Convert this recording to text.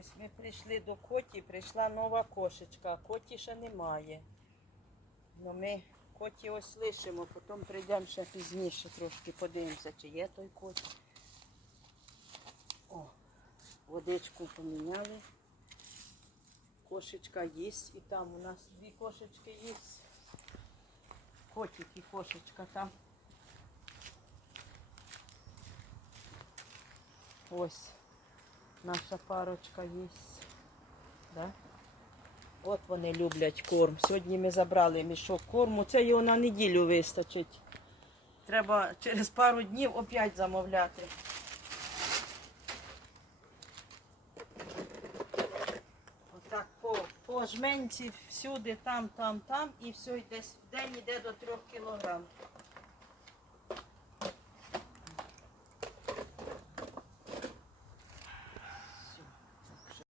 Ось ми прийшли до коті, прийшла нова кошечка, а коті ще немає. Ну ми коті ось лишимо, потім прийдемо ще пізніше трошки подивимося, чи є той кот. О, водичку поміняли. Кошечка їсть і там у нас дві кошечки їсть. Котик і кошечка там. Ось наша парочка їсть. Да? От вони люблять корм. Сьогодні ми забрали мішок корму. Це його на неділю вистачить. Треба через пару днів опять замовляти. Отак по, по жменці всюди, там, там, там, і все йде в день йде до трьох кілограм.